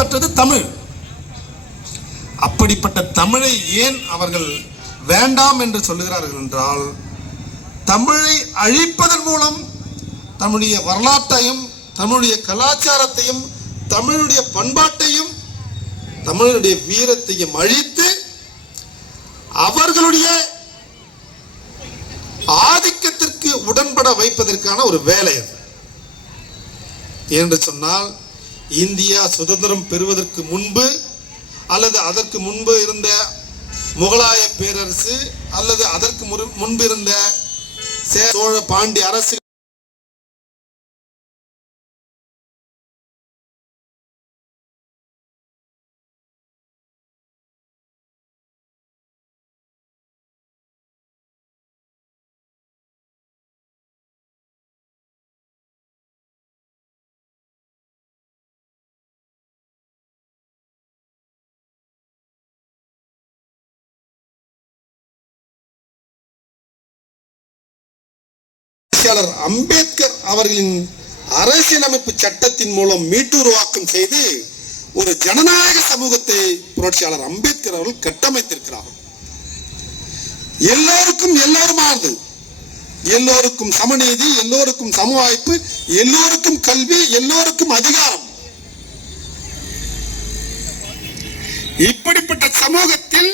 பெற்றது தமிழ். அப்படிப்பட்ட தமிழை ஏன் அவர்கள் வேண்டாம் என்று சொல்லுகிறார்கள் என்றால் தமிழை அழிப்பதன் மூலம் தமிழுடைய வரலாற்றையும் தமிழுடைய கலாச்சாரத்தையும் தமிழுடைய பண்பாட்டையும் தமிழுடைய வீரத்தையும் அழித்து அவர்களுடைய ஆதிக்கத்திற்கு உடன்பட வைப்பதற்கான ஒரு வேலை அது. என்று சொன்னால் இந்தியா சுதந்திரம் பெறுவதற்கு முன்பு அல்லது அதற்கு முன்பு இருந்த முகலாய பேரரசு அல்லது அதற்கு முன்பு இருந்த சே- சோழ பாண்டிய அரசு புரட்சியாளர் அம்பேத்கர் அவர்களின் அரசியலமைப்பு சட்டத்தின் மூலம் மீட்டுருவாக்கம் செய்து ஒரு ஜனநாயக சமூகத்தை புரட்சியாளர் அம்பேத்கர் அவர்கள் கட்டமைத்திருக்கிறார். எல்லோருக்கும் எல்லோருமானது. எல்லோருக்கும் சமநீதி எல்லோருக்கும் சம வாய்ப்பு எல்லோருக்கும் கல்வி எல்லோருக்கும் அதிகாரம். இப்படிப்பட்ட சமூகத்தில்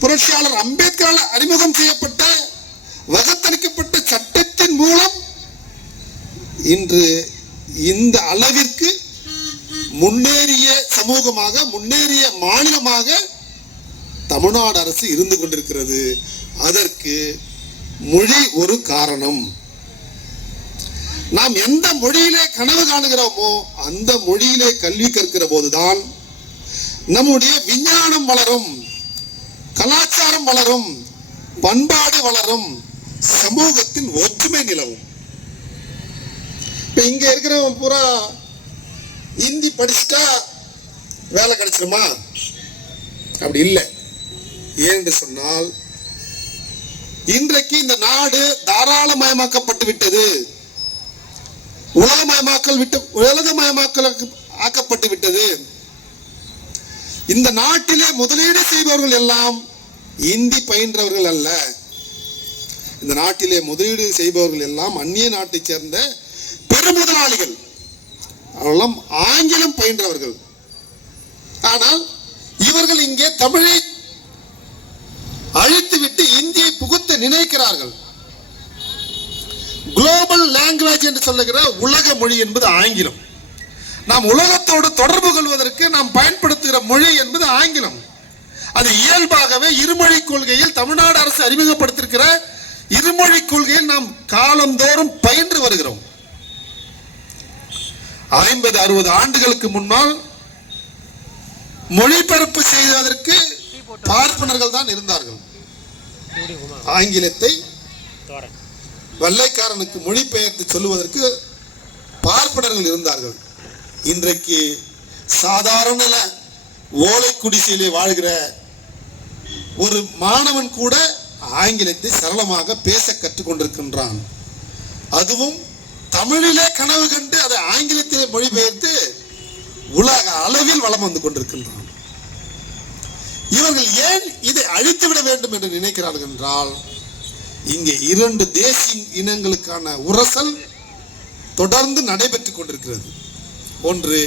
புரட்சியாளர் அம்பேத்கரால் அறிமுகம் செய்யப்பட்ட வகுத்தளிக்கப்பட்ட இன்று இந்த அளவிற்கு முன்னேறிய சமூகமாக முன்னேறிய மாநிலமாக தமிழ்நாடு அரசு இருந்து கொண்டிருக்கிறது. அதற்கு மொழி ஒரு காரணம். நாம் எந்த மொழியிலே கனவு காணுகிறோமோ அந்த மொழியிலே கல்வி கற்கிற போதுதான் நம்முடைய விஞ்ஞானம் வளரும் கலாச்சாரம் வளரும் பண்பாடு வளரும் சமூகத்தின் ஒற்றுமை நிலவும். இப்ப இங்க இருக்கிறவன் பூரா இந்தி படிச்சுட்டா வேலை கிடைச்சிருமா? அப்படி இல்லை. ஏன்னு சொன்னால் இன்றைக்கு இந்த நாடு தாராளமயமாக்கப்பட்டு விட்டது. உலகமயமாக்கல் விட்டு உலகமயமாக்கல் ஆக்கப்பட்டு விட்டது. இந்த நாட்டிலே முதலீடு செய்பவர்கள் எல்லாம் இந்தி பயின்றவர்கள் அல்ல. இந்த நாட்டிலே முதலீடு செய்பவர்கள் எல்லாம் அந்நிய நாட்டைச் சேர்ந்த பெருமுதலாளிகள். அவெல்லாம் ஆங்கிலம் பயின்றவர்கள். ஆனால் இவர்கள் இங்கே தமிழை அழித்துவிட்டு இந்தியை புகுத்த நினைக்கிறார்கள். குளோபல் லாங்குவேஜ் என்று சொல்லுகிற உலக மொழி என்பது ஆங்கிலம். நாம் உலகத்தோடு தொடர்பு கொள்வதற்கு நாம் பயன்படுத்துகிற மொழி என்பது ஆங்கிலம். அது இயல்பாகவே இருமொழி கொள்கையில் தமிழ்நாடு அரசு அறிமுகப்படுத்திருக்கிற இருமொழி கொள்கையில் நாம் காலந்தோறும் பயின்று வருகிறோம். ஐம்பது அறுபது ஆண்டுகளுக்கு முன்னால் மொழிபெயர்ப்பு செய்வதற்கு பார்ப்பனர்கள் தான் இருந்தார்கள். ஆங்கிலத்தை வெள்ளைக்காரனுக்கு மொழிபெயர்த்து சொல்லுவதற்கு பார்ப்பனர்கள் இருந்தார்கள். இன்றைக்கு சாதாரண ஓலை குடிசையிலே வாழ்கிற ஒரு மாணவன் கூட ஆங்கிலத்தை சரளமாக பேச கற்றுக்கொண்டிருக்கின்றான். அதுவும் தமிழிலே கனவு கண்டு அதை ஆங்கிலத்திலே மொழிபெயர்த்து உலக அளவில் வளம் வந்து கொண்டிருக்கின்றான். இவர்கள் ஏன் இதை அழித்துவிட வேண்டும் என்று நினைக்கிறார்கள் என்றால் இங்கே இரண்டு தேசிய இனங்களுக்கான உரசல் தொடர்ந்து நடைபெற்றுக் கொண்டிருக்கிறது. ஒன்று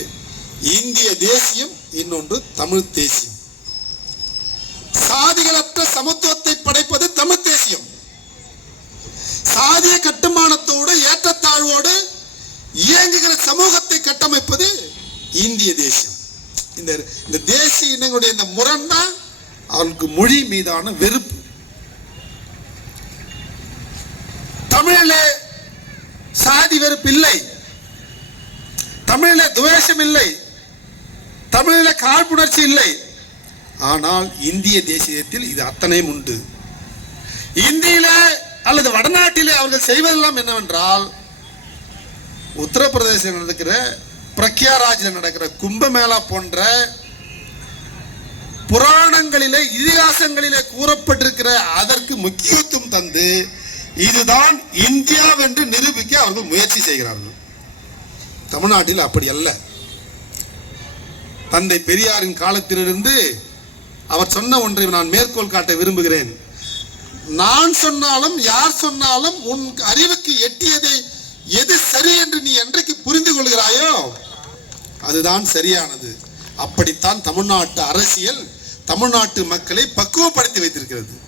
இந்திய தேசியம் இன்னொன்று தமிழ் தேசியம். சாதிகளற்ற சமத்துவத்தை இந்திய தேசியம். இந்த இந்த தேசிய இனங்களுடைய இந்த முரண்னா தான் மொழி மீதான வெறுப்பு. தமிழிலே சாதி வெறுப்பு இல்லை. தமிழில துவேஷம் இல்லை. தமிழில காழ்ப்புணர்ச்சி இல்லை. ஆனால் இந்திய தேசியத்தில் இது அத்தனையும் உண்டு. இந்தியில அல்லது வடநாட்டிலே அவர்கள் செய்வதெல்லாம் என்னவென்றால் உத்தரப்பிரதேசத்தில் நடக்கிற பிரக்யாராஜில் நடக்கிற கும்பமேளா போன்ற புராணங்களிலே இதிகாசங்களிலே கூறப்பட்டிருக்கிற அதற்கு முக்கியத்துவம் தந்து இதுதான் இந்தியா என்று நிரூபிக்க அவர்கள் முயற்சி செய்கிறார்கள். தமிழ்நாட்டில் அப்படி அல்ல. தந்தை பெரியாரின் காலத்திலிருந்து அவர் சொன்ன ஒன்றை நான் மேற்கோள் காட்ட விரும்புகிறேன். நான் சொன்னாலும் யார் சொன்னாலும் உன் அறிவுக்கு எட்டியதை எது சரி என்று நீ என்றைக்கு புரிந்து அதுதான் சரியானது. அப்படித்தான் தமிழ்நாட்டு அரசியல் தமிழ்நாட்டு மக்களை பக்குவப்படுத்தி வைத்திருக்கிறது.